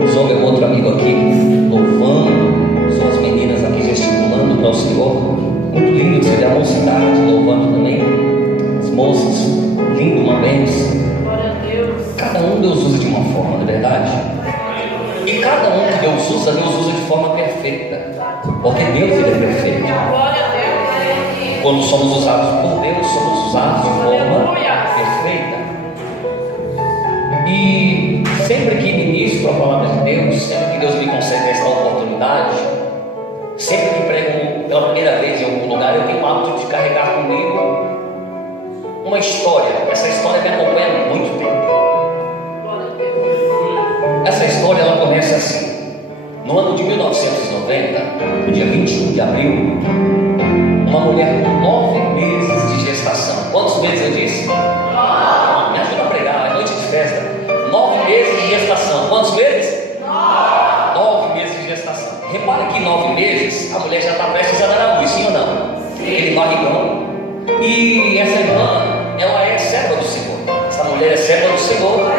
Mas houve outro amigo aqui louvando, são as meninas aqui gesticulando para o Senhor. Muito lindo de se ver a mocidade louvando também. As moças, lindo, uma bênção. Cada um Deus usa de uma forma, não é verdade? E cada um que Deus usa de forma perfeita. Porque Deus ele é perfeito. Quando somos usados por Deus, somos usados de forma perfeita. E sempre que ministro a palavra de Deus, sempre que Deus me concede esta oportunidade, sempre que prego pela primeira vez em algum lugar, eu tenho o hábito de carregar comigo uma história. Essa história me acompanha há muito tempo. Essa história ela começa assim. No ano de 1990, no dia 21 de abril, uma mulher com 9 meses de gestação. Quantos meses eu disse? Me ajuda a pregar, é noite de festa. 9 meses de gestação. Quantos meses? 9 meses de gestação. Repara que 9 meses a mulher já está prestes a dar a luz, sim ou não? Aquele barrigão. E essa irmã, ela é serva do Senhor. Essa mulher é serva do Senhor.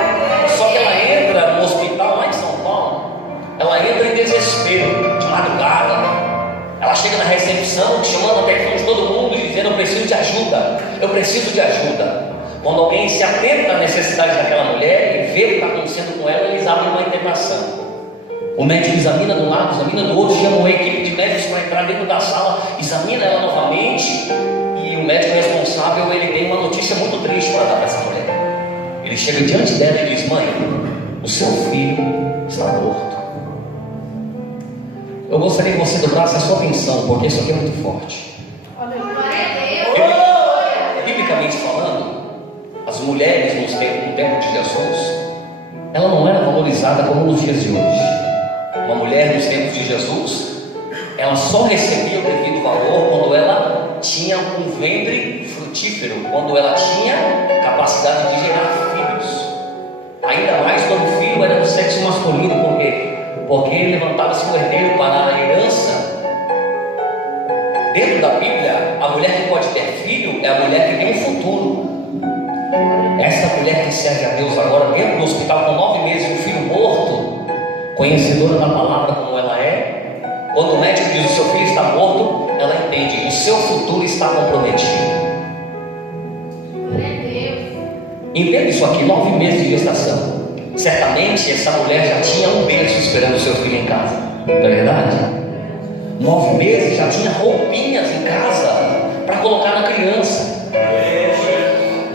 Só que ela entra no hospital lá em São Paulo. Ela entra em desespero, de madrugada. Ela chega na recepção, chamando a atenção de todo mundo, dizendo: eu preciso de ajuda, eu preciso de ajuda. Quando alguém se atenta à necessidade daquela mulher e vê o que está acontecendo com ela, eles abrem uma internação. O médico examina de um lado, examina do outro, chama uma equipe de médicos para entrar dentro da sala, examina ela novamente, e o médico responsável ele tem uma notícia muito triste para dar para essa mulher. Ele chega diante dela e diz: mãe, o seu filho está morto. Eu gostaria que você dobrasse a sua atenção, porque isso aqui é muito forte. Biblicamente falando, as mulheres no tempo de Jesus, ela não era valorizada como nos dias de hoje. Uma mulher nos tempos de Jesus, ela só recebia o devido valor quando ela tinha um ventre frutífero, quando ela tinha capacidade de gerar filhos. Ainda mais quando o filho era do sexo masculino, porque levantava-se o herdeiro para a herança. Dentro da Bíblia, a mulher que pode ter filho é a mulher que tem um futuro. Essa mulher que serve a Deus agora dentro do hospital com 9 meses, um filho morto, conhecedora da palavra como ela é, quando o médico diz: o seu filho está morto, ela entende: o seu futuro está comprometido. Entenda isso aqui, 9 meses de gestação. Certamente essa mulher já tinha um berço esperando o seu filho em casa, não é verdade? 9 meses já tinha roupinhas em casa para colocar na criança.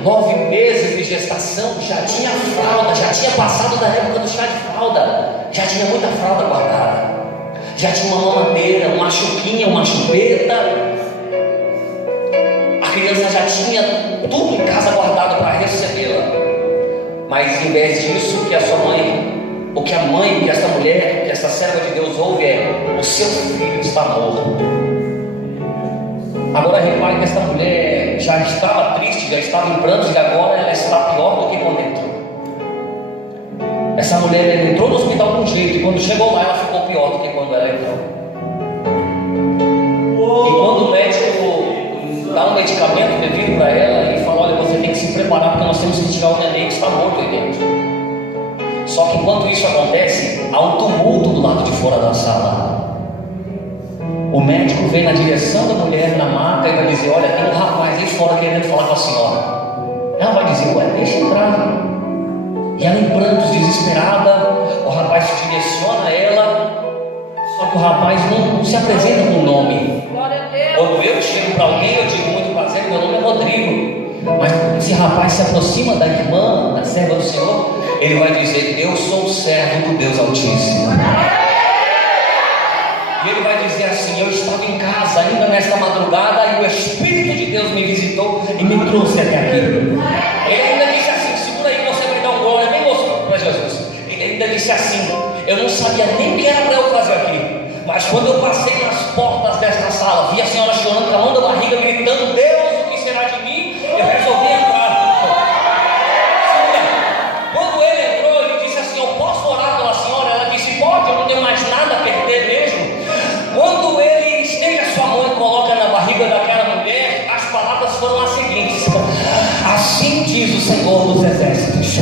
9 meses de gestação já tinha fralda, já tinha passado da época do chá de fralda, já tinha muita fralda guardada, já tinha uma mamadeira, uma chuquinha, uma chupeta. A criança já tinha tudo em casa guardado para recebê-la. Mas em vez disso, o que a essa mãe, que essa mulher, que essa serva de Deus ouve é: o seu filho está morto. Agora repare que essa mulher já estava triste, já estava em prantos, e agora ela está pior do que quando entrou. Essa mulher entrou no hospital com jeito, e quando chegou lá ela ficou pior do que quando ela entrou. E quando o médico dá um medicamento devido para ela, ele fala: olha, você tem que se preparar, porque nós temos que tirar o neném que está morto aí dentro. Só que enquanto isso acontece, há um tumulto do lado de fora da sala. O médico vem na direção da mulher na maca e vai dizer: olha, tem um rapaz aí fora querendo falar com a senhora. Ela vai dizer: ué, deixa entrar. E ela em prantos, desesperada, o rapaz direciona ela. Só que o rapaz não se apresenta com o nome. Quando eu chego para alguém, eu digo: muito prazer, meu nome é Rodrigo. Mas esse rapaz se aproxima da irmã, da serva do Senhor, ele vai dizer: eu sou o servo do Deus Altíssimo. E ele vai dizer assim: eu estava em casa ainda nesta madrugada, e o Espírito de Deus me visitou e me trouxe até aqui. Ele ainda disse assim: segura aí, você vai dar um glória bem gostoso para Jesus. Ele ainda disse assim: eu não sabia nem o que era para eu fazer aqui, mas quando eu passei nas portas desta sala, vi a senhora chorando com a mão da barriga, gritando: Deus, o que será de mim? Eu resolvi entrar. Quando ele entrou, ele disse assim: eu posso orar pela senhora? Ela disse: pode, eu não tenho mais nada a perder mesmo. Quando ele estende a sua mão e coloca na barriga daquela mulher, as palavras foram as seguintes: assim diz o Senhor dos Exércitos,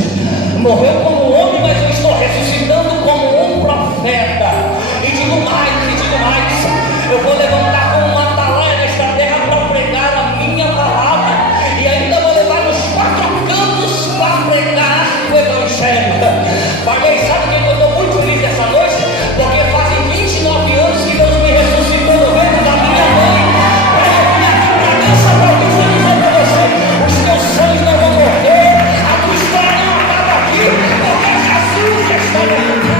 morreu como um homem, mas eu estou ressuscitando profeta. E digo mais, eu vou levantar como uma atalaia nesta terra para pregar a minha palavra. E ainda vou levar nos 4 cantos para pregar o Evangelho. Pai, sabe que eu estou muito feliz essa noite? Porque fazem 29 anos que Deus me ressuscitou no ventre da minha mãe. Para essa promessa eu dizer para você: os teus sonhos não vão morrer, a tua história não acaba aqui, porque Jesus está levantando.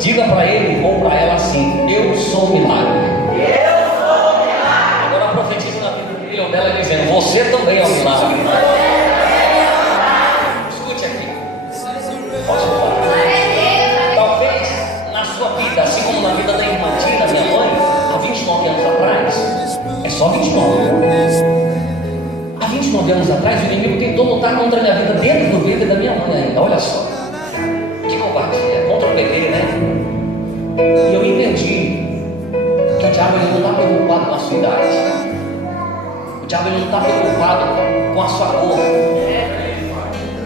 Diga para ele ou para ela assim: eu sou um milagre. Agora profetiza na vida dele ou dela dizendo: você também é um milagre. Escute aqui. Posso falar? Talvez na sua vida, assim como na vida da irmã Tina, minha mãe, há 29 anos atrás, é só 29. Há 29 anos atrás, o inimigo tentou lutar contra a minha vida dentro do ventre da minha mãe ainda. Olha só. Que covardia. Contra o bebê, né? E eu entendi que o diabo ele não está preocupado com a sua idade. O diabo ele não está preocupado com a sua cor,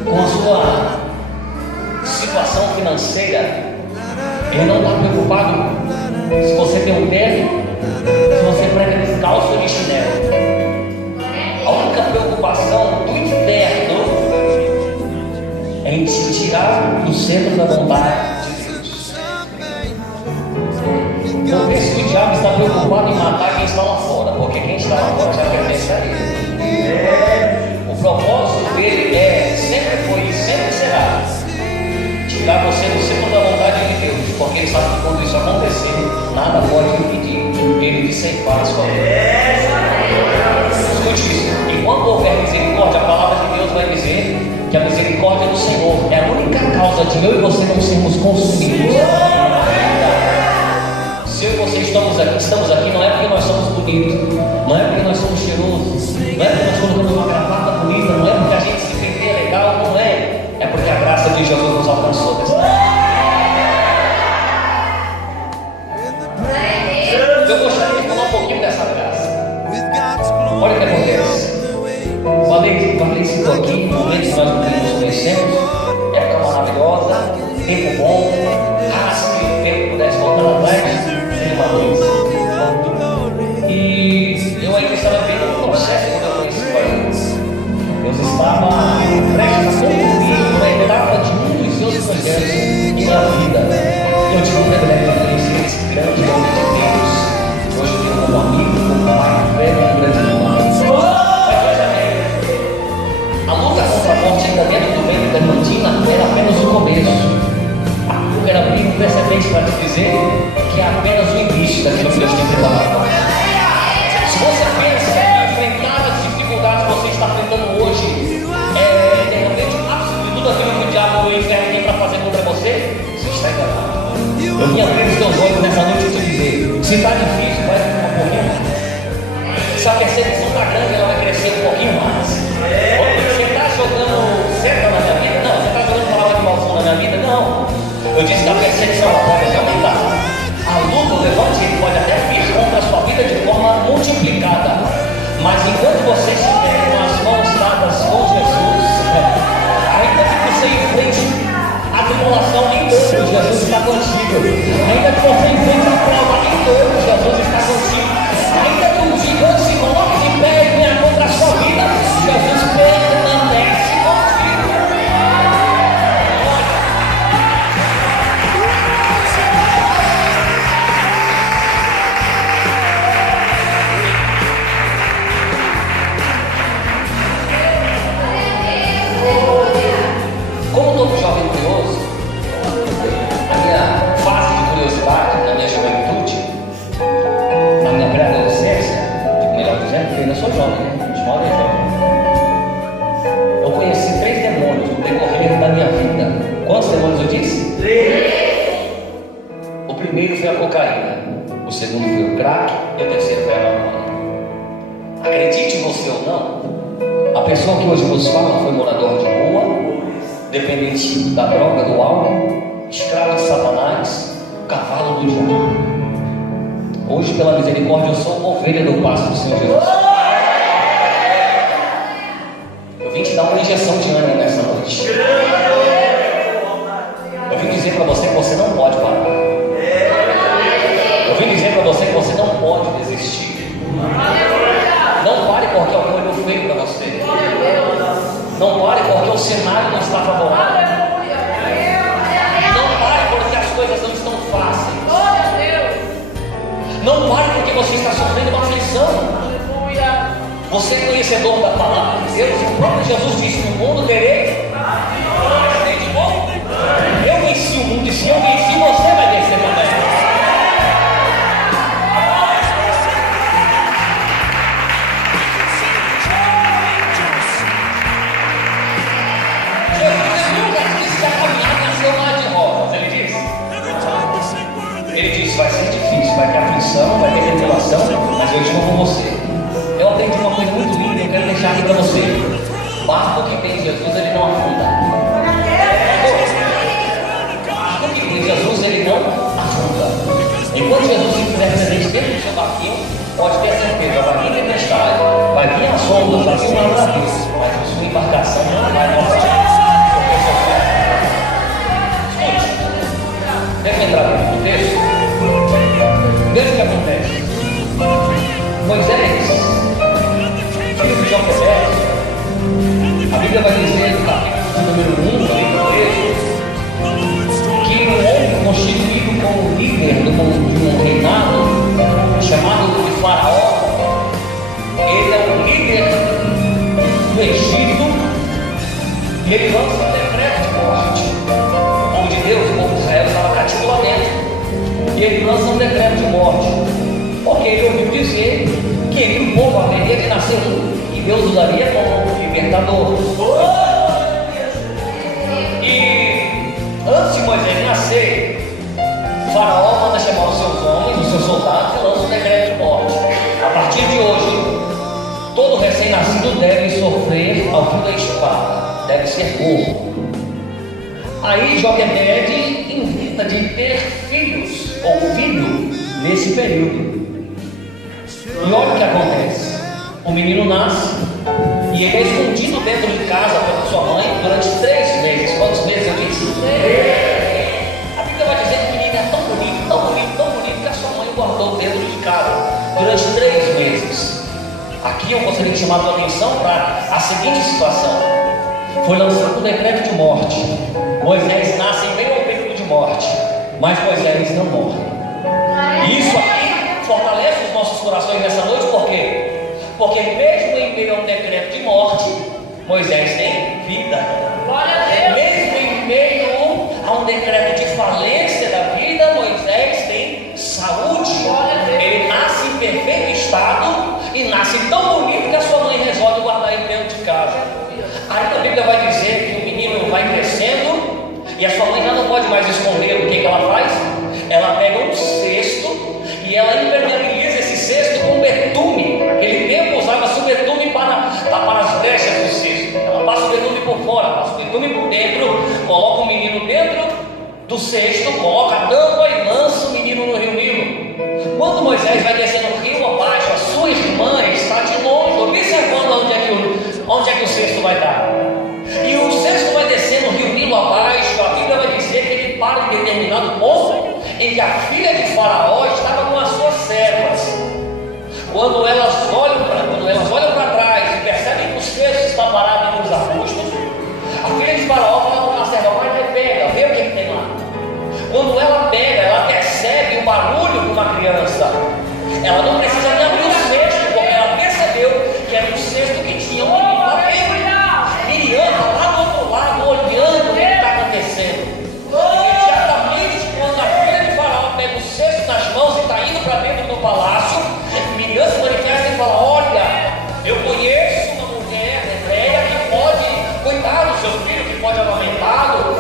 com a sua situação financeira. Ele não está preocupado se você tem um terno, se você prega descalço ou de chinelo. A única preocupação do inferno é em te tirar do centro da vontade de Deus. Não pense que o diabo está preocupado em matar quem está lá fora, porque quem está lá fora já pertence a ele. O propósito dele sempre foi e sempre será tirar você do centro da vontade de Deus, porque ele sabe que quando isso acontecer, nada pode impedir ele de ceifar a sua vida. Escute isso: e quando houver misericórdia, a palavra de Deus vai dizer que a misericórdia do Senhor é a única causa de eu e você não sermos consumidos. Se eu e você estamos aqui, não é porque nós somos bonitos, não é porque nós somos cheirosos, não é porque nós colocamos uma gravata bonita, não é porque a gente se penteia legal, não é. É porque a graça de Jesus nos alcançou dessa terra. Eu gostaria de falar um pouquinho dessa graça. Olha o que acontece. Falei isso aqui, momentos que nós nos conhecemos, época maravilhosa, tempo bom. Se o tempo pudesse voltar atrás, seria uma vez. E eu ainda estava vendo um processo quando eu conheci o Pai. Deus estava prestes a concluir uma etapa de um dos seus projetos em minha vida. Eu tive um privilégio de conhecer esse grande homem de Deus, que hoje eu tenho como amigo, como pai, velho, um grande irmão. A luta contra a morte ainda dentro do ventre da irmã Tina era apenas o começo. Eu quero abrir um precedente para te dizer que é apenas o início daquilo que Deus tem preparado. Se você pensa em enfrentar as dificuldades que você está enfrentando hoje, de repente o ápice de tudo aquilo que o diabo e o inferno tem para fazer contra você, você está enganado. Eu vim abrir os teus olhos nessa noite e te dizer: se está difícil, vai ficar um pouquinho mais. Se a perseguição está grande, ela vai crescer um pouquinho mais. Você está jogando certo na minha vida? Não. Você está jogando palavra de maldição na minha vida? Não. Eu disse que a perseguição pode até aumentar. A luta, o levante, ele pode até vir contra a sua vida de forma multiplicada. Mas enquanto você estiver com as mãos dadas com Jesus, ainda que você enfrente a tribulação em Deus, Jesus está contigo. Ainda que você enfrente a prova em Deus, Jesus está contigo. Ainda que um gigante se coloque de pé e venha contra a sua vida, Jesus permanece contigo. Como todo jovem curioso, a minha fase de curiosidade, na minha juventude, na minha pré-adolescência, melhor dizendo, porque eu ainda sou jovem, né? 29 é jovem. Eu conheci 3 demônios no decorrer da minha vida. Quantos demônios eu disse? 3. O primeiro foi a cocaína. o segundo foi o crack e o terceiro foi a maconha. Acredite você ou não, a pessoa que hoje nos fala foi morador de rua, dependente da droga, do álcool, escravo de Satanás, cavalo do diabo. Hoje, pela misericórdia, eu sou ovelha do pasto do Senhor Jesus. Eu vim te dar uma injeção de ânimo nessa noite. Eu vim dizer para você que você não pode parar. Eu vim dizer para você que você não pode desistir. Não pare porque alguém olhou feio para você. Não pare porque o cenário não está favorável. Não pare porque as coisas não estão fáceis. Não pare porque você está sofrendo uma aflição. Você é conhecedor da palavra de Deus. O próprio Jesus disse: no mundo tereis. Tem de bom? Eu venci o mundo, e se eu venci, você vai vencer também. Jesus nunca disse que a caminhada nasceu lá de rodas. Ele disse: vai ser difícil, vai ter aflição, vai ter tribulação, mas eu estou com você. Eu aprendi uma coisa muito linda, eu quero deixar aqui para você. Barco que tem Jesus, ele não afunda. Barco que tem Jesus, ele não afunda. Enquanto Jesus estiver presente dentro do seu barquinho, pode ter certeza, vai vir tempestade, vai vir as ondas, vai vir uma navio, mas a sua embarcação não vai naufragar. Escute, deve entrar aqui no texto. Veja o que acontece. Moisés, filho de Jefté, a Bíblia vai dizer no capítulo número 1 do livro de Êxodo, que um homem constituído como líder de um reinado, chamado de Faraó, ele é o líder do Egito, e ele lança um decreto de morte. O povo de Deus, o povo de Israel, estava cativo lá dentro, e ele lança um decreto de morte, porque ele ouviu dizer que o povo haveria de nascer e Deus usaria como libertador. E antes de Moisés nascer, Faraó manda chamar os seus homens, os seus soldados, e lança um decreto de morte. A partir de hoje, todo recém-nascido deve sofrer ao fio da espada, deve ser morto. Aí Joquebede inventa de ter filhos ou filho nesse período. E olha o que acontece: o menino nasce e ele é escondido dentro de casa pela sua mãe durante 3 meses. Quantos meses eu disse? 3. A Bíblia vai dizer que o menino é tão bonito, tão bonito, tão bonito, que a sua mãe o guardou dentro de casa durante 3 meses. Aqui eu gostaria de chamar a tua atenção para a seguinte situação: foi lançado um decreto de morte. Moisés nasce em meio ao período de morte, mas Moisés não morre. E isso aqui fortalece os nossos corações nessa noite. Por quê? Porque mesmo em meio a um decreto de morte, Moisés tem vida. Mesmo em meio a um decreto de falência da vida, Moisés tem saúde. Ele nasce em perfeito estado e nasce tão bonito que a sua mãe resolve guardar ele dentro de casa. Aí a Bíblia vai dizer que o menino vai crescendo e a sua mãe já não pode mais esconder. O que ela faz? Ela pega um cesto e ela impermeabiliza esse cesto com betume. Aquele tempo usava-se o betume para as brechas do cesto. Ela passa o betume por fora, passa o betume por dentro, coloca o menino dentro do cesto, coloca a tampa e lança o menino no rio Nilo. Quando Moisés vai descendo o rio abaixo, a sua irmã está de longe, observando onde é que o cesto vai dar. E o cesto vai descendo o rio Nilo abaixo. A Bíblia vai dizer que ele para em determinado ponto em que a filha de Faraó estava com as suas servas. Quando elas olham para trás e percebem que o cesto está parado entre os arbustos, a filha de Faraó fala para a serva: vai, pega, vê o que tem lá. Quando ela pega, ela percebe o barulho de uma criança. Ela não precisa nem abrir o cesto, porque ela percebeu que era um cesto que tinha um menino lá dentro. Miriam está lá do outro lado, olhando o que está acontecendo. Imediatamente, quando a filha de Faraó pega o cesto nas mãos e está indo para dentro do palácio, Miriam se manifesta e fala: olha, eu conheço uma mulher hebreia que pode cuidar do seu filho, que pode amamentá-lo.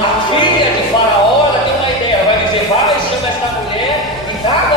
A filha de Faraó, ela tem uma ideia, ela vai dizer: vai, chama essa mulher e dá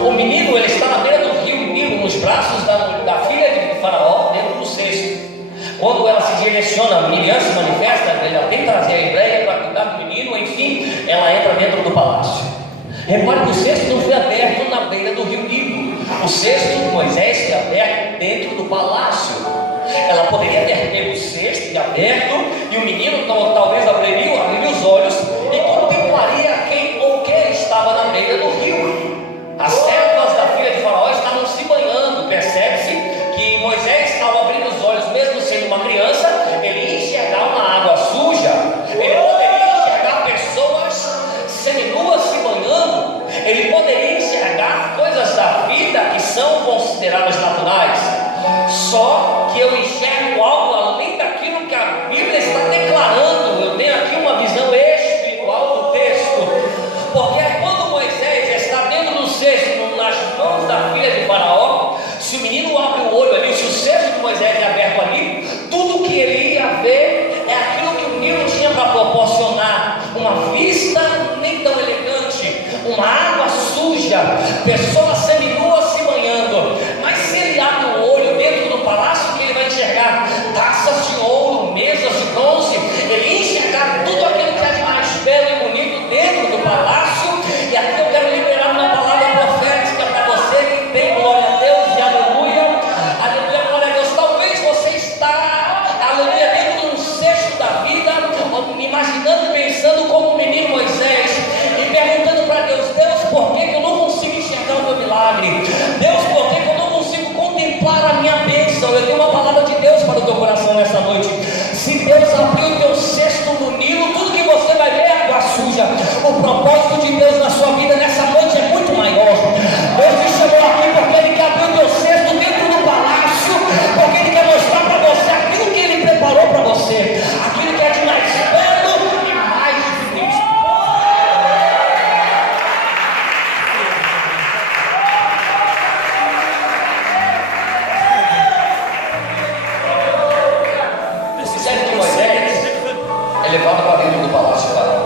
O menino, ele está na beira do rio Nilo, nos braços da filha de Faraó, dentro do cesto. Quando ela se direciona, Miriam se manifesta, ela tem que trazer a Hebreia para cuidar do menino, enfim, ela entra dentro do palácio. Repare que o cesto não foi aberto na beira do rio Nilo. O cesto de Moisés foi aberto dentro do palácio. Ela poderia ter pego o cesto e aberto, e o menino talvez abriria os olhos e contemplaria quem ou que estava na beira do rio. As servas da filha de Faraó estavam se banhando. Percebe-se que Moisés, ao abrir os olhos, mesmo sendo uma criança, ele ia enxergar uma água suja, ele poderia enxergar pessoas seminuas se banhando, ele poderia enxergar coisas da vida que são consideradas naturais. Só que eu enxergo algo além daquilo que a Bíblia está declarando. Eu tenho aqui uma visão espiritual do texto, porque quando Moisés está dentro do cesto, nas mãos da filha de Faraó, se o menino abre o olho ali, se o cesto de Moisés é aberto ali, tudo que ele ia ver é aquilo que o Nilo tinha para proporcionar: uma vista nem tão elegante, uma água suja, pessoas seminuas se banhando. Mas se ele abre o olho dentro do palácio, que ele vai enxergar taças de ouro, mesas de bronze, ele ia enxergar tudo aquilo que é de mais belo e bonito dentro do palácio. E aqui eu quero liberar uma palavra profética para você que tem glória a Deus e aleluia, aleluia, glória a Deus. Talvez você está, aleluia, dentro de um cesto da vida, imaginando, pensando como o menino Moisés, e perguntando para Deus: Deus, por que eu não consigo enxergar o meu milagre? Deus, por que eu não consigo contemplar a minha bênção? Eu tenho uma palavra de Deus para o teu coração nessa noite. Se Deus abrir o teu cesto no Nilo, tudo que você vai ver é água suja. O propósito de Deus na sua vida nessa noite é muito maior. Deus te chamou aqui porque Ele quer abrir o teu cesto dentro do palácio, porque Ele quer mostrar para você aquilo que Ele preparou para você, aquilo que é de mais belo e mais difícil. Percebe que Moisés é levado para dentro do palácio de Faraó.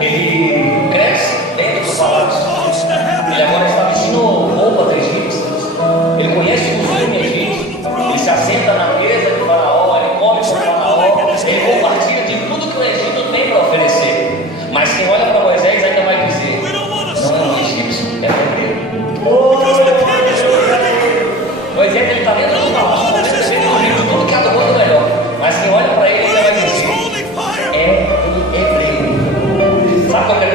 Ele cresce dentro do palácio. Ele agora está vestindo roupas egípcias. Ele conhece o costume egípcio. Ele se assenta na mesa de Faraó. Ele come com Faraó. Ele compartilha de tudo que o Egito tem para oferecer. Mas quem olha para Moisés ainda vai dizer: não é um egípcio, é hebreu. Moisés, ele está dentro do palácio, recebendo tudo que há do bom e do melhor. Mas quem olha para ele ainda vai dizer: é um hebreu. Sabe qual é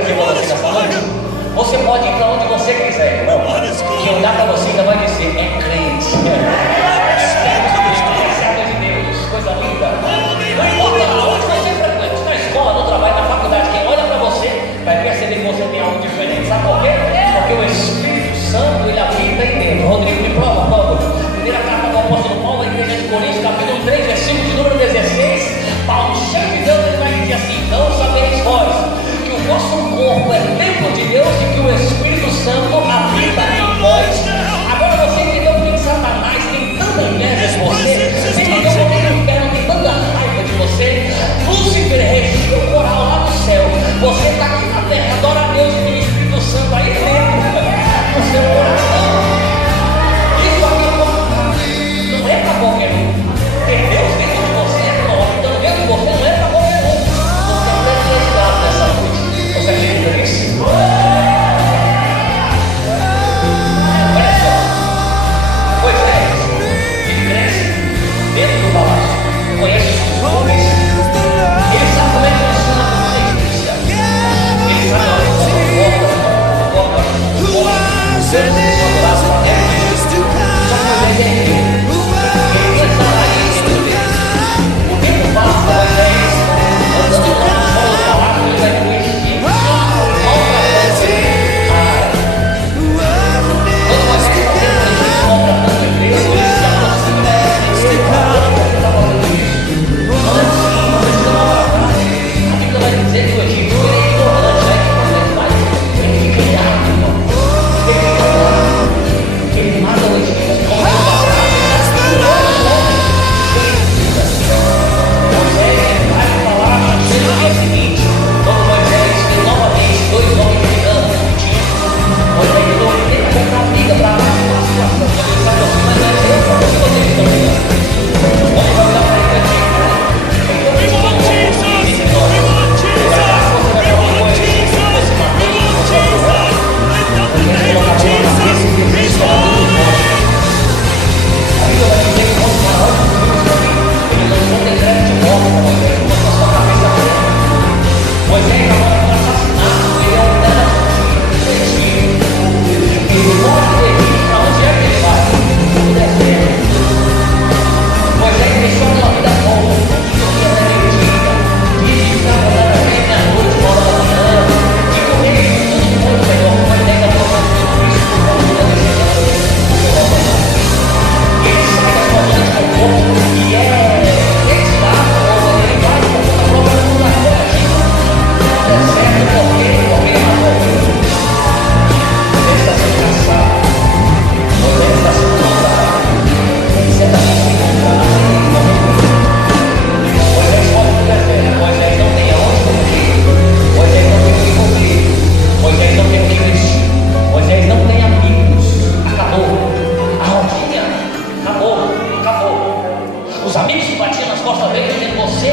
amigos que batiam nas costas dele, dizendo: você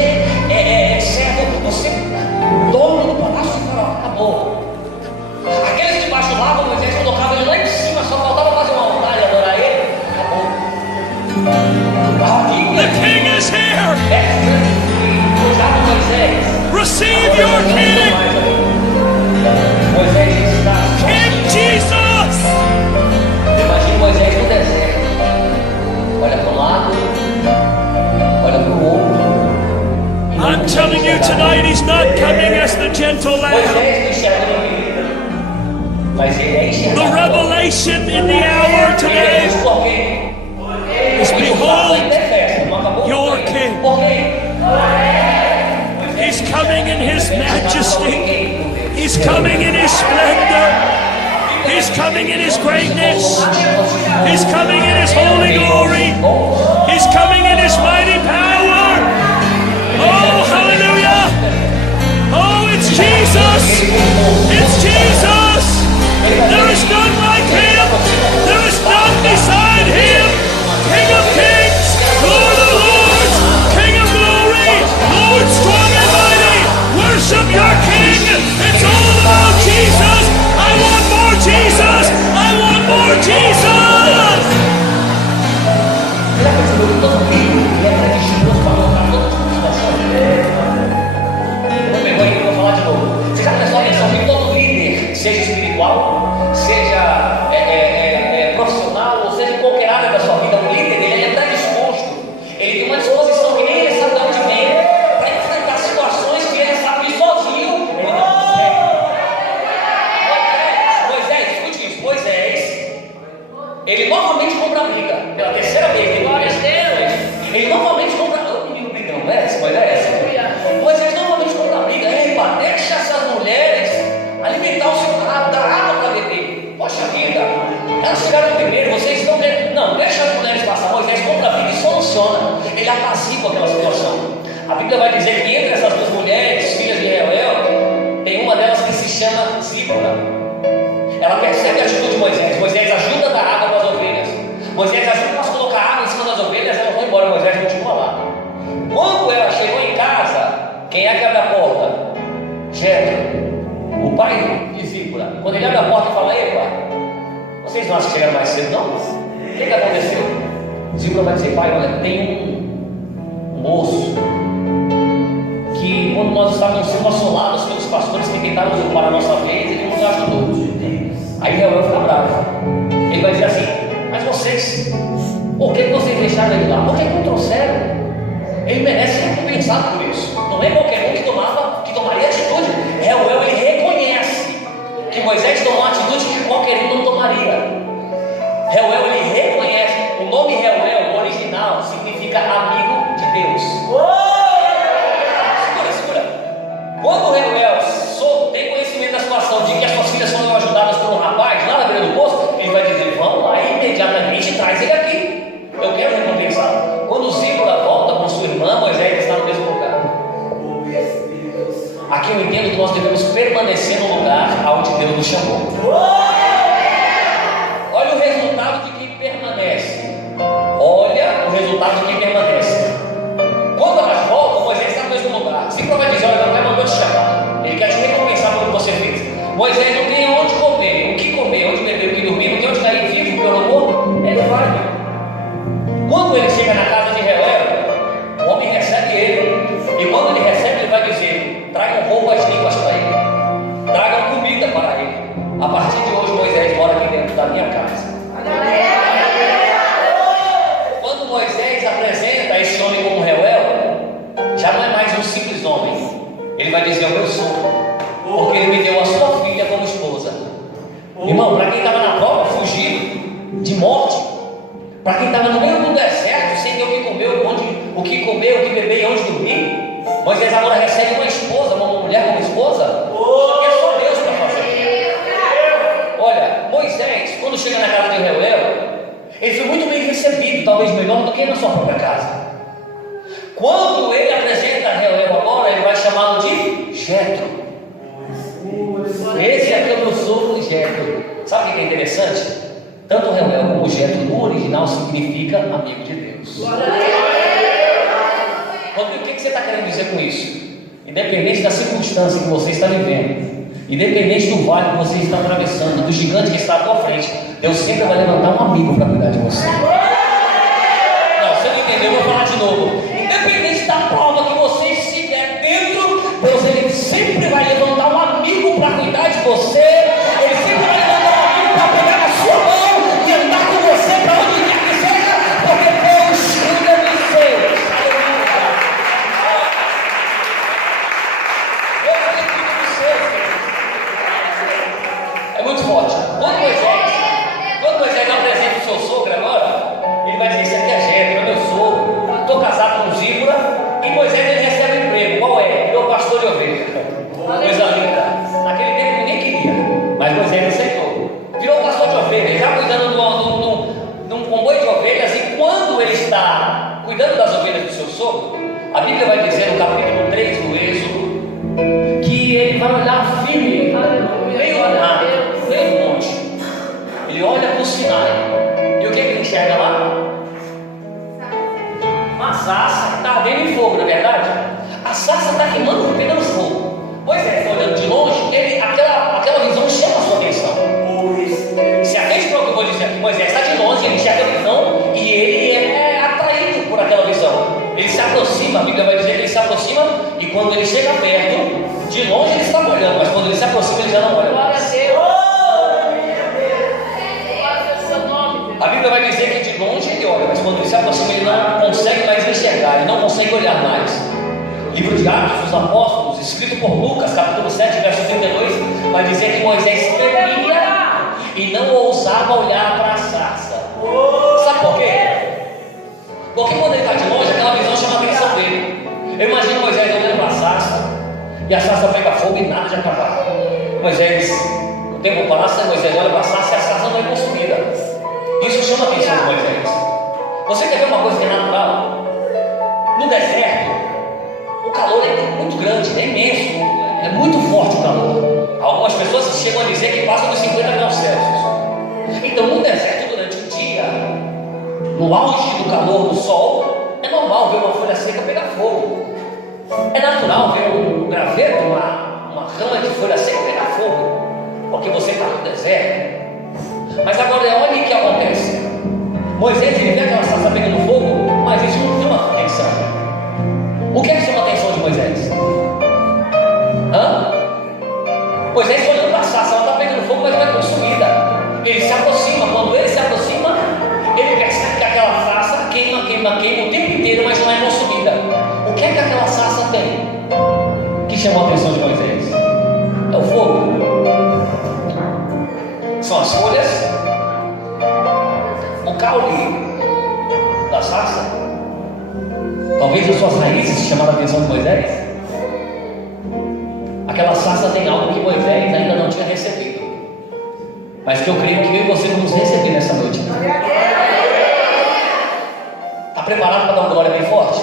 é servo, você é dono do palácio de Faraó. Acabou. Aqueles que bajulavam Moisés, colocavam ele lá em cima, só faltava fazer um altar e adorar ele. Acabou. The king is here. Receive your king. Moisés está King Jesus. Imagine Moisés no deserto. Olha para um lado, olha para o outro. I'm telling you tonight, he's not coming as the gentle lamb. Moisés não enxerga ninguém, mas ele é enxergado. The revelation in the hour today is behold your king. He's coming in his majesty. He's coming in his splendor. He's coming in his greatness. He's coming in his holy glory. He's coming in his mighty power. Oh, hallelujah. Oh, it's Jesus. It's Jesus. There is none like him. There is none beside him. King of kings, Lord of lords, King of glory, Lord strong and mighty. Worship your King. It's all about Jesus. I want more Jesus. I want more Jesus. Você já prestou atenção que todo líder, seja espiritual, seja profissional, ou seja em qualquer área da sua vida, o líder ele está disposto, ele tem uma disposição que nem ele sabe de onde vem, para enfrentar situações que ele sabe que sozinho ele não consegue. Moisés, escute isso, Moisés, ele novamente compra a briga, pela terceira vez, ele novamente compra o menino brigão, não é esse Moisés? Moisés novamente compra a briga. Epa, deixa essas mulheres alimentar o seu gado, dar água para beber. Poxa vida, elas chegaram primeiro, vocês estão vendo. Não, deixa as mulheres passar. Moisés compra a briga e soluciona. Ele apazigua aquela situação. A Bíblia vai dizer que entre essas duas mulheres, filhas de Reuel, tem uma delas que se chama Zípora. Ela percebe a atitude de Moisés. Moisés ajuda a dar água para as ovelhas. Moisés ajuda a colocar água em cima das ovelhas, elas vão embora. Moisés continua lá. Quando ela chegou em casa, quem é que abre a porta? Jetro, o pai de Zípora. Quando ele abre a porta e fala: epa, vocês não acham que chegaram mais cedo, não? O que aconteceu? Zípora vai dizer: pai, olha, tem um moço que, quando nós estávamos sendo assolados pelos pastores que tentaram ocupar a nossa vez, ele nos ajudou. Aí Reuel fica bravo. Ele vai dizer assim: mas vocês, por que vocês deixaram ele lá? Por que não trouxeram? Ele merece ser recompensado por isso. Não é qualquer um que tomaria atitude. Reuel, ele reconhece que Moisés tomou uma atitude que qualquer um não tomaria. Reuel, ele reconhece. O nome Reuel, original, significa amigo de Deus. Segura. Quando Reuel tem conhecimento da situação de que as suas filhas foram ajudadas por um rapaz lá na beira do poço, ele vai dizer: vamos lá imediatamente e traz ele aqui. Eu quero recompensar. Quando Zípora volta com sua irmã, Moisés está no mesmo lugar. Aqui eu entendo que nós devemos permanecer no lugar onde Deus nos chamou. Olha o resultado de quem permanece. Olha o resultado de quem permanece. Quando elas voltam, Moisés está no mesmo lugar. Zípora vai dizer: olha, meu pai mandou te chamar. Ele quer te recompensar pelo que você fez. Moisés não tem onde comer, onde beber, o que dormir, não tem onde cair vivo, porque eu não vou. Ele vai. Quando ele chega na casa de Reuel, o homem recebe ele. E quando ele recebe, ele vai dizer: tragam roupas limpas para ele, tragam comida para ele. A partir de hoje, Moisés mora aqui dentro da minha casa. Quando Moisés apresenta esse homem como Reuel, já não é mais um simples homem. Ele vai dizer: é o meu sogro, porque ele me deu a sua filha como esposa. Irmão, para quem estava na prova, fugido de morte, para quem estava no meio do deserto, sem ter o que comer, o que beber e onde dormir, Moisés agora recebe uma esposa, uma mulher como esposa. Só que é só Deus para fazer. Olha, Moisés, quando chega na casa de Reuel, ele foi muito bem recebido, talvez melhor do que na sua própria casa. Quando ele apresenta a Reuel agora, ele vai chamá-lo de Jetro. Esse aqui é o meu sogro Jetro. Sabe o que é interessante? Tanto Reuel como Jetro no original significa amigo de Deus. isso. Independente da circunstância que você está vivendo, independente do vale que você está atravessando, do gigante que está à tua frente, Deus sempre vai levantar um amigo para cuidar de você. Não, você não entendeu, eu vou falar de novo. Independente da prova que você estiver dentro, Deus ele sempre vai levantar um amigo para cuidar de você. Ele sempre vai levantar um amigo para pegar na sua mão e andar com você para onde quer que seja, porque Deus cuida de seus. É muito forte. Quando Moisés apresenta o seu sogro agora, ele vai dizer: isso aqui é Jetro, é meu sogro, estou casado com Zípora. E Moisés ele recebe um emprego. Qual é? Meu pastor de ovelha. Coisa linda. Naquele tempo ninguém queria, mas Moisés aceitou. Virou pastor de ovelhas, já cuidando de um comboio de ovelhas. E quando ele está cuidando das ovelhas do seu sogro, a Bíblia vai dizer no capítulo 3 do Êxodo que ele vai olhar firme, meio do mar, meio do monte. Ele olha para o Sinai. E o que ele enxerga lá? Uma sarça que está ardendo em fogo, não é verdade? A sarça está queimando, pegando fogo. Moisés, olhando de longe, aquela visão chama a sua atenção. Se atente para o que eu vou dizer aqui. Moisés está de longe, ele enxerga a visão e ele é atraído por aquela visão. Ele se aproxima, a Bíblia vai dizer que ele se aproxima, e quando ele chega perto, de longe ele está olhando, mas quando ele se aproxima ele já não olha mais. A Bíblia vai dizer que de longe ele olha, mas quando ele se aproxima ele não consegue mais enxergar, ele não consegue olhar mais. Livro de Atos dos Apóstolos, escrito por Lucas, capítulo 7, verso 32, vai dizer que Moisés temia e não ousava olhar para a sarça. Sabe por quê? Porque quando ele está de longe, aquela visão chama a atenção dele. Eu imagino Moisés olhando para a sarça, e a sarça pega fogo e nada de acabar. Moisés, o tempo passa, Moisés olha para a sarça e a sarça não é consumida. Isso chama a atenção de Moisés. Você quer ver uma coisa que é natural? No deserto, o calor é muito grande, é imenso, é muito forte o calor. Algumas pessoas chegam a dizer que passa dos 50 graus Celsius. Então, no deserto, durante o dia, no auge do calor do sol, é normal ver uma folha seca pegar fogo. É natural ver um graveto, uma rama de folha seca pegar fogo, porque você está no deserto. Mas agora olha o que acontece. Moisés ele vê aquela sarça pegando fogo, mas isso não chama atenção. O que é que chama a atenção de Moisés? Moisés olhando para a sarça, ela está pegando fogo, mas não é consumida. Ele se aproxima, quando ele se aproxima, ele percebe que aquela sarça queima o tempo inteiro, mas não é consumida. O que é que aquela sarça tem que chamou a atenção de Moisés? É o fogo. São as folhas, o caule da sarça, talvez as suas raízes chamaram a atenção de Moisés. Aquela sarça tem algo que Moisés ainda não tinha recebido, mas que eu creio que eu e você vamos receber nessa noite. Está preparado para dar uma glória bem forte?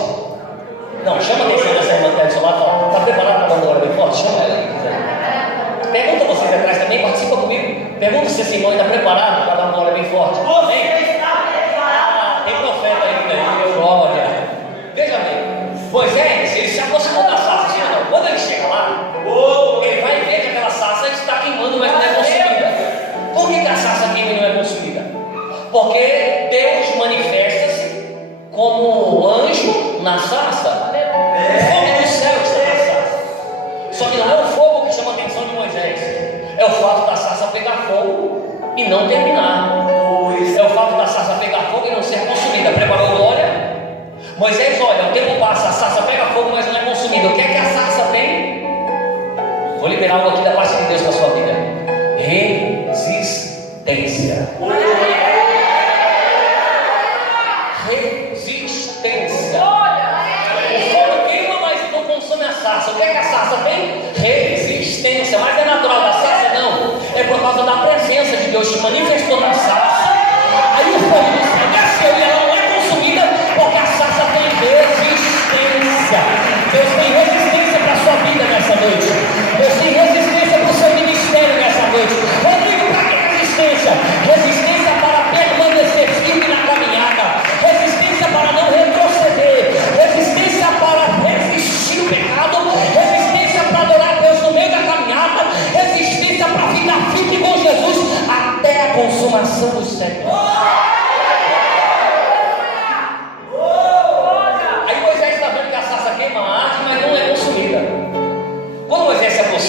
Não, chama a atenção dessa irmã que está do seu lado e fala: está preparado para dar uma glória bem forte? Chama ela aí. Pergunta vocês atrás também, participa comigo. Pergunta se esse irmão está preparado para dar uma glória bem forte. Amém? Tem profeta aí, glória. Veja bem, Moisés, ele se aproximou da sarça, sim ou não? Quando ele chega lá, ele vai ver que aquela sarça está queimando, mas não é consumida. Por que a sarça queima e não é consumida? Porque Deus manifesta-se como anjo na sarça. O fogo do céu está na sarça. Só que não é o fogo que chama a atenção de Moisés, é o fato da sarça pegar fogo e não terminar. É o fato da sarça pegar fogo e não ser consumida. Preparou glória? Moisés olha, o tempo passa, a sarça pega fogo, mas não é consumida. O que é que a sarça tem? Vou liberar algo aqui da parte de Deus para a sua vida. Resistência. Resistência. O fogo queima, mas não consome a sarça. O que é que a sarça tem? Resistência. Mas é natural da sarça? Não. É por causa da presença de Deus que manifestou na sarça. Aí o fogo do céu desceu e ela não é consumida, porque a sarça tem resistência. Deus tem resistência para a sua vida nessa noite. Deus tem resistência para o seu ministério nessa noite. Rodrigo, para que resistência? Resistência para permanecer firme na caminhada. Resistência para não retroceder. Resistência para resistir o pecado.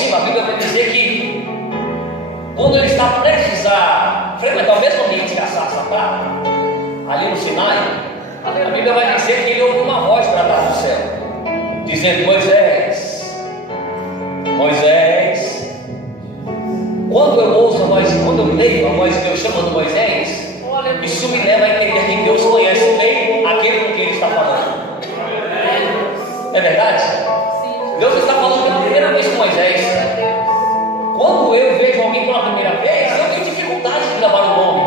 cima, a Bíblia vai dizer que quando ele está prestes a frequentar o mesmo ambiente que a sarça está, ali no Sinai, a Bíblia vai dizer que ele ouve uma voz bradar do céu, dizendo: Moisés, Moisés. Quando eu leio a voz de Deus chamando Moisés, isso me leva a entender que Deus conhece bem aquele com quem ele está falando. É verdade? Deus está falando pela primeira vez com Moisés. Quando eu vejo alguém pela primeira vez, eu tenho dificuldade de gravar o nome.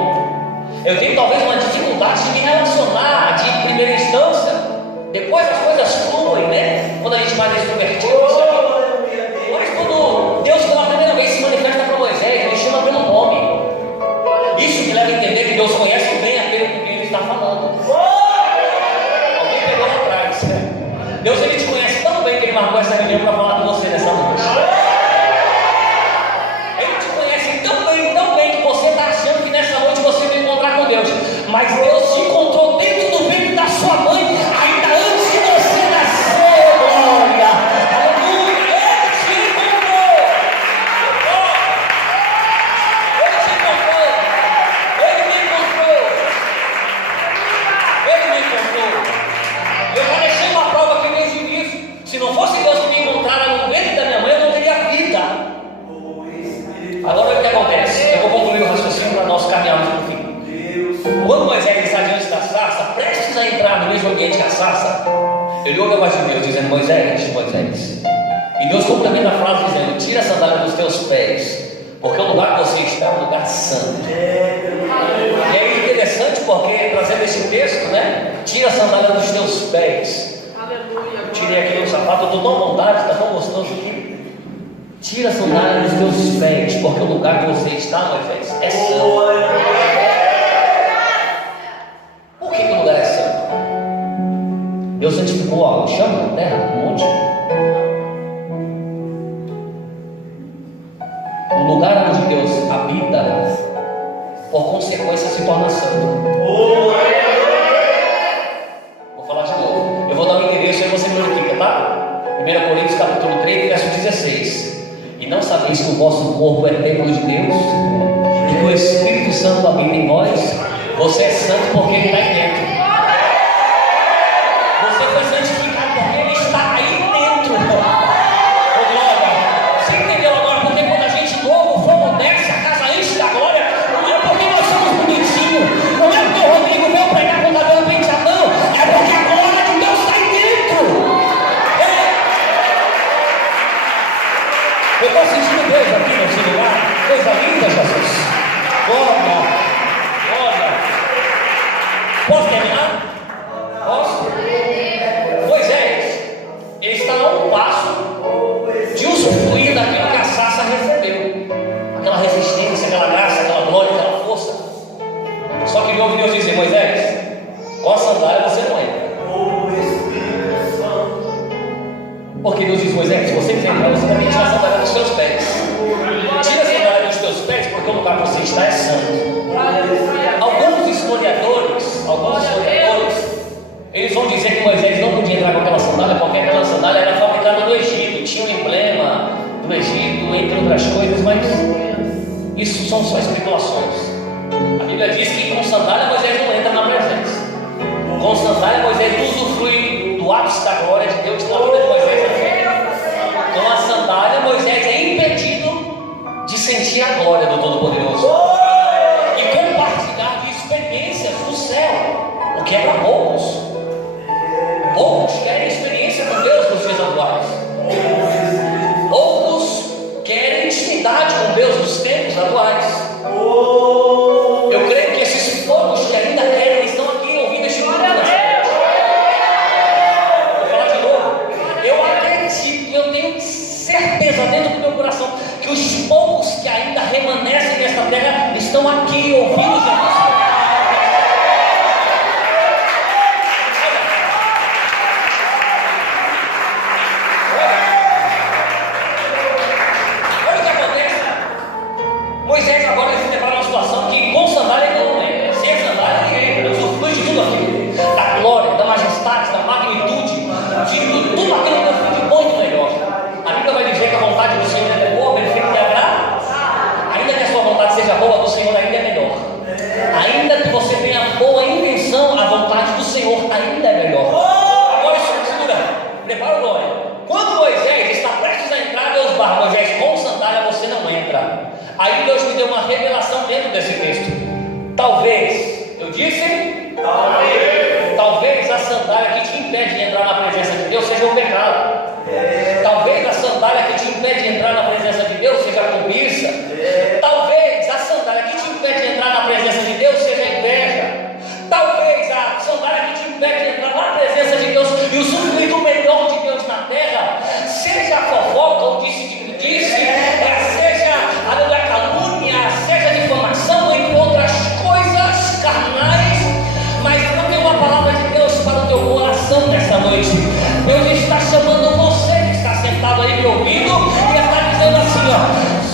Eu tenho talvez uma dificuldade de me relacionar de primeira instância. Depois as coisas fluem, né? Quando a gente vai desconvertido. Mas quando Deus pela primeira vez se manifesta para Moisés, ele chama pelo nome. Isso me leva a entender que Deus conhece bem aquele com quem ele está falando. Alguém pegou lá atrás. Deus, ele te conhece tão bem que ele marcou essa reunião para falar com você nessa noite. Ele te conhece tão bem que você está achando que nessa noite você vai encontrar com Deus. Mas Deus te encontrou dentro do ventre da sua mãe, ainda antes de você nascer, glória. Aleluia. Ele te encontrou. Ele te encontrou. Ele me encontrou. Ele me encontrou. Eu já deixei uma prova aqui desde o início. Se não fosse Deus que me encontrara no ventre da minha mãe, eu não teria vida. Agora o que acontece? Eu vou concluir o raciocínio para nós caminharmos no fim. Quando Moisés está diante da sarça, prestes a entrar no mesmo ambiente que a sarça, ele ouve a voz de Deus dizendo: Moisés, Moisés. E Deus complementa a frase dizendo: tira a sandália dos teus pés, porque o lugar que você está é um lugar santo. E é interessante porque, trazendo esse texto, né? Tira a sandália dos teus pés. Eu tirei aqui o sapato, eu estou tão à vontade, está tão gostoso aqui. Tira a sandália dos teus pés, porque o lugar que você está, Moisés, é santo. Por que o lugar é santo? Deus santificou algo, chama, terra, um monte. O lugar onde Deus habita, por consequência, se torna santo. Vou falar de novo. Eu vou dar um endereço e você me verifica, tá? 1 Coríntios capítulo 3, verso 16. E não sabeis que o vosso corpo é templo de Deus, e que o Espírito Santo habita em vós? Você é santo porque ele está aí dentro. Você foi santificado porque ele está aí dentro. Ô glória, você entendeu agora? Porque quando a gente novo, fogo desce, a casa enche da glória. Não é porque nós somos bonitinhos, não é porque o Rodrigo veio pregar com o cabelo penteadão, é porque a glória de Deus está aí dentro. Eu estou sentindo Deus aqui nesse lugar. Coisa linda, Jesus. Glória. Posso terminar? Posso? Moisés, ele está a um passo de usufruir daquilo que a sarça recebeu. Aquela resistência, aquela graça, aquela glória, aquela força. Só que ele ouve Deus dizer: Moisés, com a sandália você não entra. Porque Deus diz: Moisés, se você quiser entrar, você também tira a sandália dos seus pés. Tira a sandália dos teus pés, porque o lugar que você está é santo. Alguns historiadores, eles vão dizer que Moisés não podia entrar com aquela sandália, porque aquela sandália era fabricada no Egito, tinha um emblema do Egito, entre outras coisas, mas isso são só especulações. A Bíblia diz que com sandália Moisés não entra na presença. Com sandália Moisés usufrui do ápice da glória de Deus na vida de Moisés. Com a sandália Moisés é impedido de sentir a glória do Todo-Poderoso e compartilhar de experiências do céu, o que é para poucos. Poucos querem experiência com Deus nos dias atuais. Poucos querem intimidade com Deus nos tempos atuais. Eu creio que esses poucos que ainda querem estão aqui ouvindo este culto. Vou falar de novo. Eu acredito, eu tenho certeza dentro do meu coração que os poucos que ainda remanescem nesta terra estão aqui ouvindo Jesus. Moisés agora ele se depara numa situação que com sandália ele não entra, sem sandália ele entra, usufrui de tudo aquilo, da glória, da majestade, da magnitude, de tudo aquilo que Deus fez de bom e de melhor. A Bíblia vai dizer que a vontade do Senhor é Aí Deus me deu uma revelação dentro desse texto. Talvez, eu disse? Talvez a sandália que te impede de entrar na presença de Deus seja o pecado. Talvez a sandália que te impede de entrar na presença de Deus seja a cobiça. Talvez a sandália que te impede de entrar na presença de Deus seja a inveja. Talvez a sandália que te impede de entrar na presença de Deus e usufruir do melhor de Deus na terra seja a fofoca, ou disse, seja a calúnia, seja a difamação, entre outras coisas carnais. Mas eu tenho uma palavra de Deus para o teu coração nessa noite. Deus está chamando você que está sentado aí me ouvindo e está dizendo assim: ó,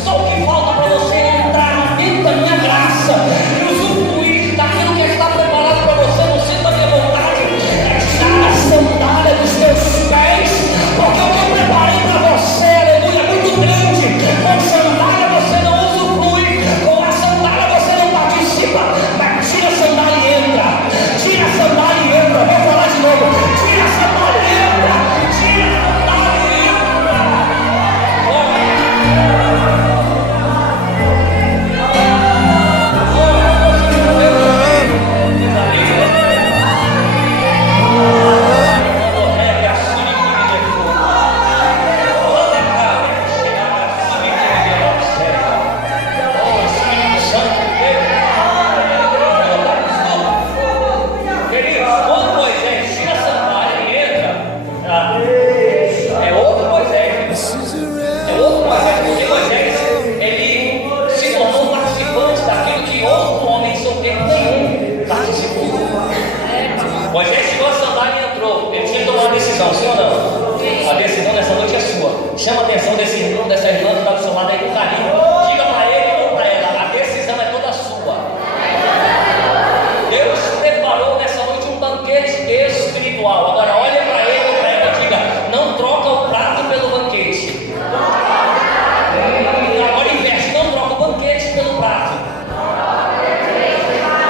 só o que falta para você é entrar dentro da minha graça e usufruir daquilo que está preparado para você no centro da minha vontade. É tirar a sandália dos teus pés, porque o que eu preparei para você, aleluia, é muito grande. Com sandália você não usufrui, com a sandália você não participa, mas tira a sandália e entra. Tira a sandália e entra. Vou falar de novo. Tira a sandália e entra. Tira a sandália e entra. Quando Moisés tira a sandália e entra, é outro Moisés, porque Moisés ele se tornou participante daquilo que outro homem solteiro nenhum participou. Moisés tirou a sandália e entrou. Ele tinha que tomar uma decisão, sim ou não? A decisão dessa noite é sua. Chama a atenção desse irmão, dessa irmã que está do seu lado aí com carinho. Diga para ele ou para ela: a decisão é toda sua. Deus preparou nessa noite um banquete espiritual. Agora olha para ele ou para ela e diga: não troca o prato pelo banquete. Agora inverte, não troca o banquete pelo prato.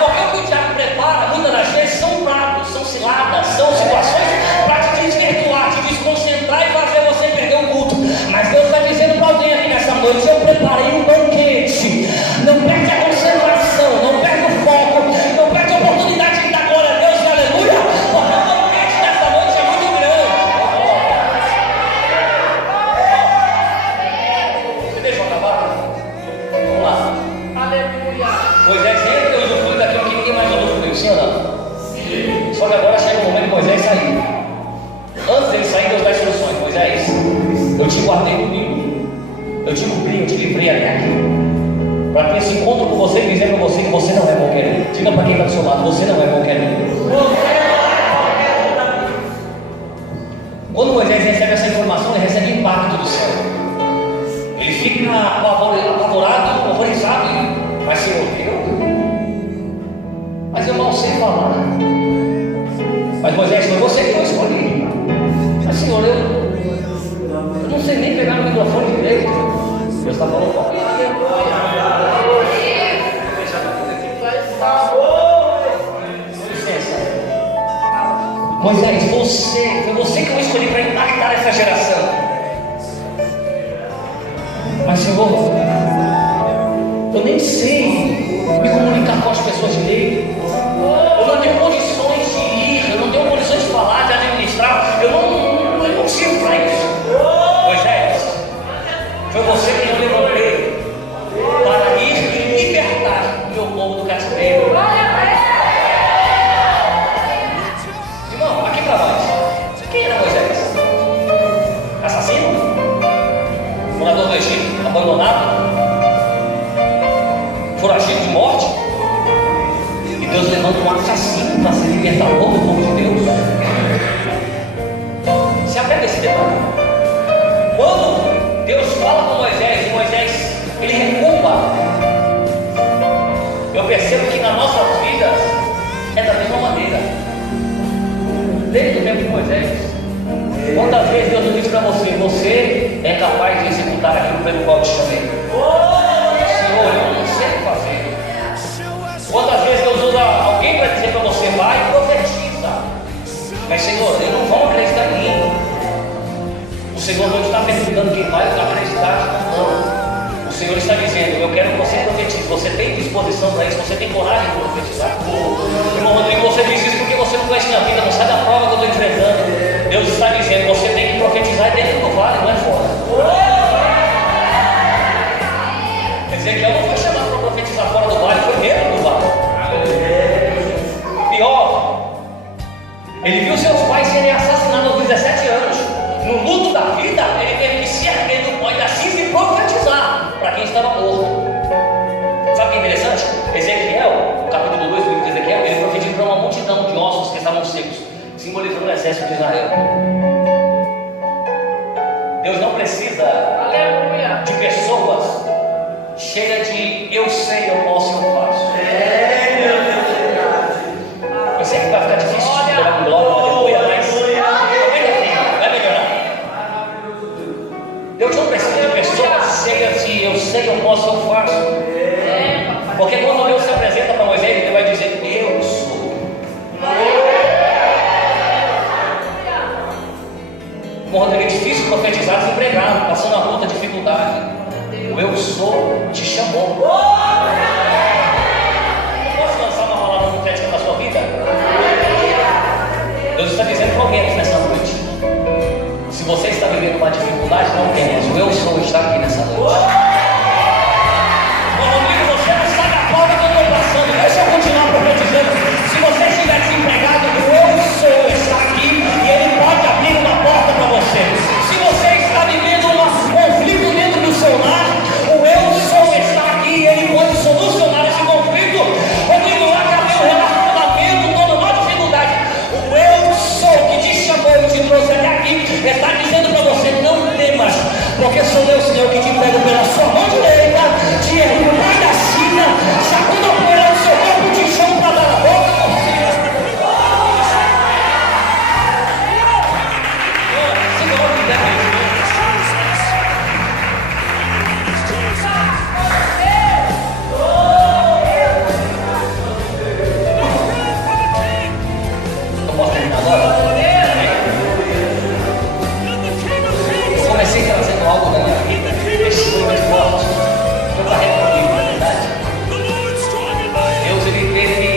Porque o que o diabo prepara, muitas das vezes, são pratos, são ciladas, são situações para te desvirtuar, te desconcentrar e fazer você perder o culto. Mas Deus está dizendo para alguém aqui nessa noite: eu preparei um banquete. Não perde a concentração, não perde o foco, não perde a oportunidade de dar glória a Deus e aleluia, porque o banquete nessa noite é muito grande. Você deixa eu acabar? Vamos lá. Aleluia. Moisés entra e usufrui daquilo que ninguém mais usufruiu, sim ou não? Sim. Só que agora chega o momento de Moisés sair. Antes dele sair, Deus dá instruções: Moisés, eu te guardei comigo, eu te cobri, eu te livrei até aqui, para que esse encontro com você dizer para você que você não é qualquer um. Diga para quem está do seu lado: você não é qualquer um. Quando Moisés recebe essa informação, ele recebe impacto do céu. Ele fica apavorado, horrorizado. Mas Senhor, mas eu mal sei falar. Mas Moisés, foi você que eu escolhi. Mas Senhor, eu não sei nem pegar o microfone direito. Deus está falando com licença. Moisés, foi você que eu escolhi para impactar essa geração. Mas Senhor, eu nem sei me comunicar com as pessoas direito. Eu não tenho condições de ir, eu não tenho condições de falar, de administrar. Eu não sirvo para isso. Moisés, foi você que eu levantei para ir e libertar o meu povo do cativeiro. Irmão, aqui para nós, quem era Moisés? Assassino? Morador do Egito, abandonado? Foragido de morte? E Deus levanta um assassino para ser libertador do povo de Deus. Se apega a esse detalhe. Quando Deus fala com Moisés, e Moisés ele recua, eu percebo que nas nossas vidas é da mesma maneira. Desde o tempo de Moisés, quantas vezes Deus diz para você: você é capaz de executar aquilo pelo qual eu te chamei? Senhor, eu não sei o que fazer. Quantas vezes Deus usa alguém para dizer para você: vai e profetiza. Mas Senhor, eles não vão acreditar em mim. O Senhor não está perguntando quem vai acreditar, não. O Senhor está dizendo, eu quero que você profetize. Você tem disposição para isso? Você tem coragem de profetizar? Irmão Rodrigo, você diz isso porque você não conhece minha vida, não sabe a prova que eu estou enfrentando. Deus está dizendo, você tem que profetizar dentro do vale, não é fora. Ezequiel não foi chamado para profetizar fora do vale, foi dentro do vale. Pior, ele viu seus pais serem assassinados aos 17 anos. No luto da vida, ele teve que se erguer do pó da cinza e profetizar para quem estava morto. Sabe o que é interessante? Ezequiel, no capítulo 2 do livro de Ezequiel, ele profetizou para uma multidão de ossos que estavam secos, simbolizando o exército de Israel. Deus não precisa de pessoas cheias de eu sei, eu posso, eu faço. Eu sei que vai ficar difícil de superar com glória, aleluia, mas vai melhorar. Deus não precisa de pessoas cheias de eu sei, eu posso, eu faço. Porque quando Deus se apresenta para Moisés, ele vai dizer, eu sou. Rodrigo, é difícil profetizar desempregado, passando a luta, dificuldade. O eu sou te chamou. Posso lançar uma palavra profética na sua vida? Deus está dizendo para alguém nessa noite. Se você está vivendo uma dificuldade, não temas. O eu sou está aqui nessa noite. Rodrigo, você não sabe a prova que eu estou passando. Deixa eu continuar profetizando. Se você estiver desempregado, o eu sou está aqui e ele pode abrir uma porta para você. Se você está vivendo um conflito dentro do seu lar, o eu sou está aqui e ele pode solucionar esse conflito. Rodrigo, lá acabei o relacionamento, toda uma dificuldade. O eu sou que te chamou e te trouxe até aqui está dizendo para você, não temas, porque sou eu, Senhor, que te pego pela sua mão direita, te ergo mais da sina, sacudo a poeira do seu corpo e te chamo para dar a boca. Eu posso terminar agora? Eu comecei trazendo algo da minha vida, esse foi mais forte. Eu carrego comigo, na verdade. Deus, ele teve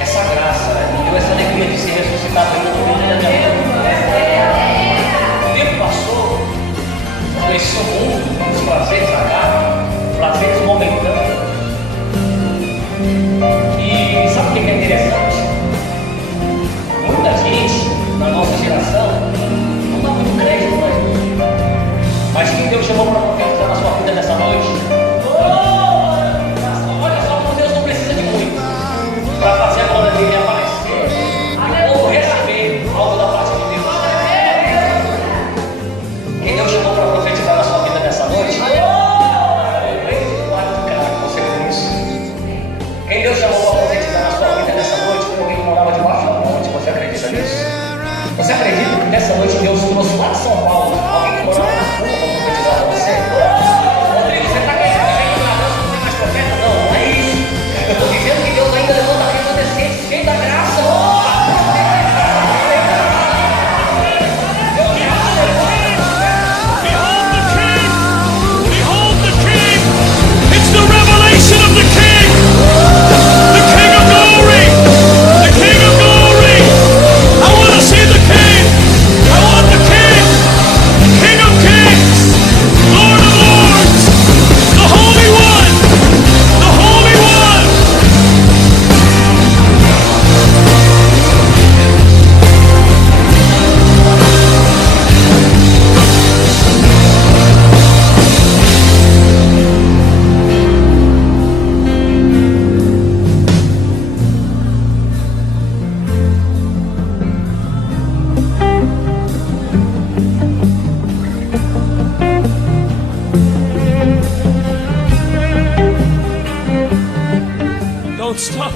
essa graça, me deu essa alegria de ser ressuscitado dentro da minha vida. O tempo passou, eu conheci o mundo, os prazeres da carne, prazeres momentâneos. E sabe o que é interessante? Muita gente na nossa geração não dá muito crédito para isso. Mas quem Deus chamou para profetizar na sua vida nessa noite? Olha só como Deus não precisa de muito para fazer a glória dele aparecer. Ou receber algo da parte de Deus. Quem Deus chamou para profetizar na sua vida nessa noite? Você conhece. Quem Deus chamou para profetizar na sua vida nessa noite foi alguém que morava debaixo da ponte. Você acredita nisso? Você acredita que nessa noite Deus trouxe lá de São Paulo alguém que morava na rua para profetizar para você? Rodrigo, você está querendo que venha para Deus não tem mais profeta? Não, não é isso. Eu estou dizendo que Deus ainda levanta remanescentes cheio da graça. Behold the King! It's the revelation of the King! The King of glory! The King of glory! I want to see the King! I want the King! King of kings! Lord of lords! The Holy One! The Holy One! Don't stop.